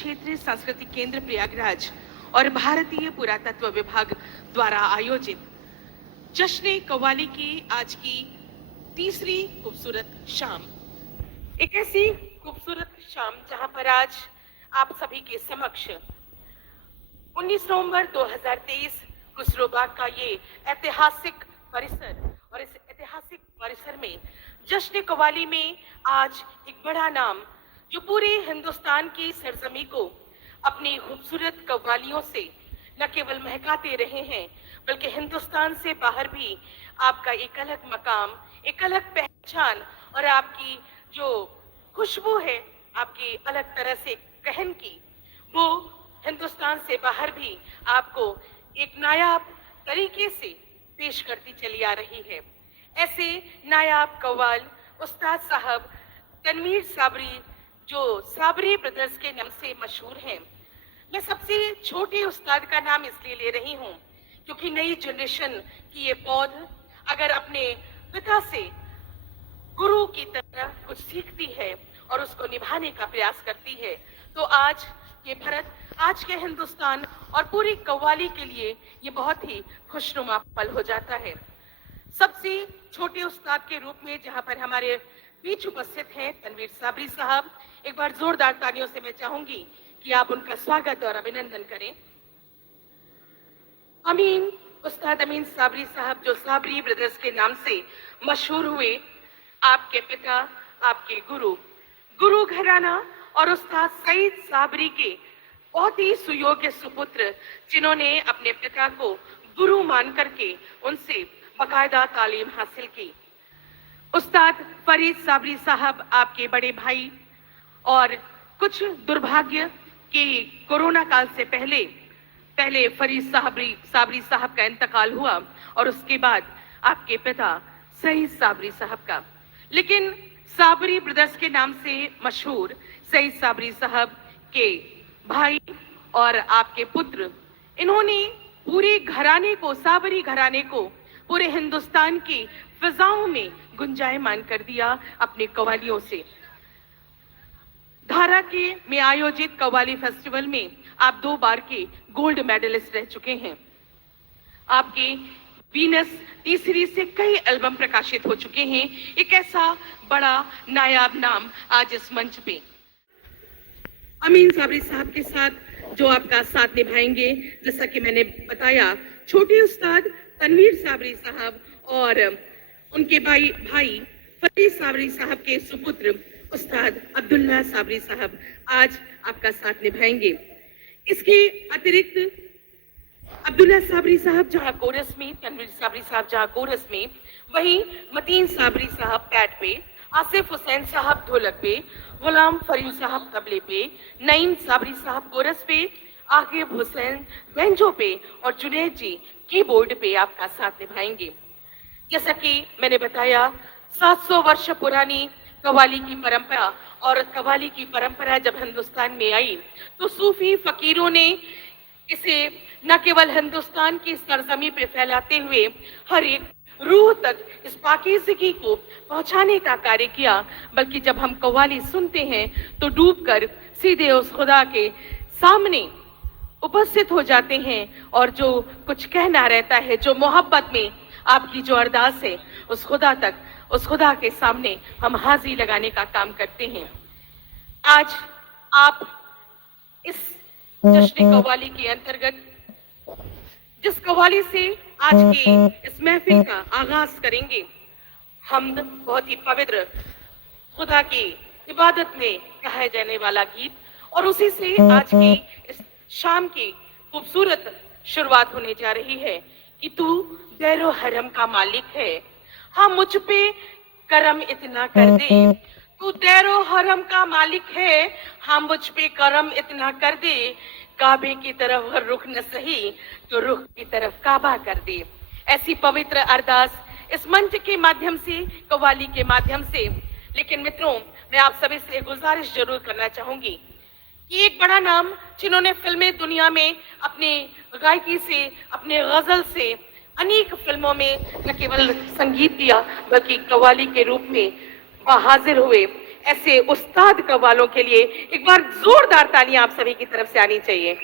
क्षेत्रीय सांस्कृतिक केंद्र प्रयागराज और भारतीय पुरातत्व विभाग द्वारा आयोजित जश्न कव्वाली की आज की तीसरी खूबसूरत शाम। एक ऐसी खूबसूरत शाम जहां पर आज आप सभी के समक्ष 19 नवंबर 2023 खुसरोबाग का ये ऐतिहासिक परिसर और इस ऐतिहासिक परिसर में जश्न कव्वाली में आज एक बड़ा नाम जो पूरे हिंदुस्तान की सरजमी को अपनी खूबसूरत कव्वालियों से न केवल महकाते रहे हैं बल्कि हिंदुस्तान से बाहर भी आपका एक अलग मकाम, एक अलग पहचान और आपकी जो खुशबू है आपकी अलग तरह से कहन की, वो हिंदुस्तान से बाहर भी आपको एक नायाब तरीके से पेश करती चली आ रही है। ऐसे नायाब कव्वाल उस्ताद साहब तनवीर साबरी जो साबरी ब्रदर्स के नाम से मशहूर हैं। मैं सबसे छोटे उस्ताद का नाम इसलिए ले रही हूँ क्योंकि नई जनरेशन की ये पौध अगर अपने पिता से गुरु की तरह कुछ सीखती है और उसको निभाने का प्रयास करती है तो आज के भारत, आज के हिंदुस्तान और पूरी कव्वाली के लिए ये बहुत ही खुशनुमा पल हो जाता है। सबसे छोटे उस्ताद के रूप में जहां पर हमारे बीच उपस्थित हैं तनवीर साबरी साहब, एक बार जोरदार तालियों से मैं चाहूंगी कि आप उनका स्वागत और अभिनंदन करें। अमीन, उस्ताद अमीन साबरी साहब जो साबरी ब्रदर्स के नाम से मशहूर हुए, आपके पिता, आपके गुरु घराना और उस्ताद सईद साबरी के बहुत ही सुयोग्य सुपुत्र जिन्होंने अपने पिता को गुरु मान करके उनसे बाकायदा तालीम हासिल की। उस्ताद फरीद साबरी साहब आपके बड़े भाई और कुछ दुर्भाग्य कि कोरोना काल से पहले फरीद साबरी साहब का इंतकाल हुआ और उसके बाद आपके पिता सईद साबरी साहब का, लेकिन साबरी ब्रदर्स के नाम से मशहूर सईद साबरी साहब के भाई और आपके पुत्र, इन्होंने पूरे घराने को, साबरी घराने को पूरे हिंदुस्तान की फिजाओं में गुंजायमान कर दिया अपने कव्वालियों से। धारा के में आयोजित कव्वाली फेस्टिवल में आप 2 बार के गोल्ड मेडलिस्ट रह चुके हैं। आपके वीनस तीसरी से कई एल्बम प्रकाशित हो चुके हैं। एक ऐसा बड़ा नायाब नाम आज इस मंच पे अमीन साबरी साहब के साथ जो आपका साथ निभाएंगे, जैसा कि मैंने बताया, छोटे उस्ताद तनवीर साबरी साहब और उनके भाई फरीद साबरी साहब के सुपुत्र उस्ताद अब्दुल्ला साबरी साहब आज आपका साथ निभाएंगे। इसके अतिरिक्त अब्दुल्ला साबरी साहब जहां कोरस में, तनवीर साबरी साहब जहां कोरस में, वहीं मतीन साबरी साहब पैड पे, आसिफ हुसैन साहब ढोलक पे, गुलाम फरीद साहब तबले पे, नईम साबरी साहब कोरस पे, आकिब हुसैन बेंजो पे और जुनैद जी कीबोर्ड पे आपका साथ निभाएंगे। जैसा कि मैंने बताया, 700 वर्ष पुरानी कव्वाली की परंपरा, और कव्वाली की परंपरा जब हिंदुस्तान में आई तो सूफी फकीरों ने इसे न केवल हिंदुस्तान की सरजमी पे फैलाते हुए हर एक रूह तक इस पाकीज़गी को पहुंचाने का कार्य किया, बल्कि जब हम कव्वाली सुनते हैं तो डूबकर सीधे उस खुदा के सामने उपस्थित हो जाते हैं और जो कुछ कहना रहता है, जो मोहब्बत में आपकी जो अरदास है, उस खुदा के सामने हम हाजिरी लगाने का काम करते हैं। आज आप इस जश्न कव्वाली के अंतर्गत जिस कव्वाली से आज के इस महफिल का आगाज करेंगे, हम बहुत ही पवित्र खुदा की इबादत में कहा जाने वाला गीत, और उसी से आज की इस शाम की खूबसूरत शुरुआत होने जा रही है कि तू दैरो हरम का मालिक है, हाँ मुझ पे करम इतना कर दे। तू दैरो हरम का मालिक है, हाँ मुझ पे करम इतना कर दे। काबे की तरफ हर रुख न सही तो रुख की तरफ काबा कर दे। ऐसी पवित्र अरदास इस मंच के माध्यम से, कव्वाली के माध्यम से। लेकिन मित्रों, मैं आप सभी से गुजारिश जरूर करना चाहूंगी कि एक बड़ा नाम जिन्होंने फिल्मी दुनिया में अपने गायकी से, अपने गजल से अनेक फिल्मों में न केवल संगीत दिया बल्कि कव्वाली के रूप में हाजिर हुए, ऐसे उस्ताद कव्वालों के लिए एक बार जोरदार तालियां आप सभी की तरफ से आनी चाहिए।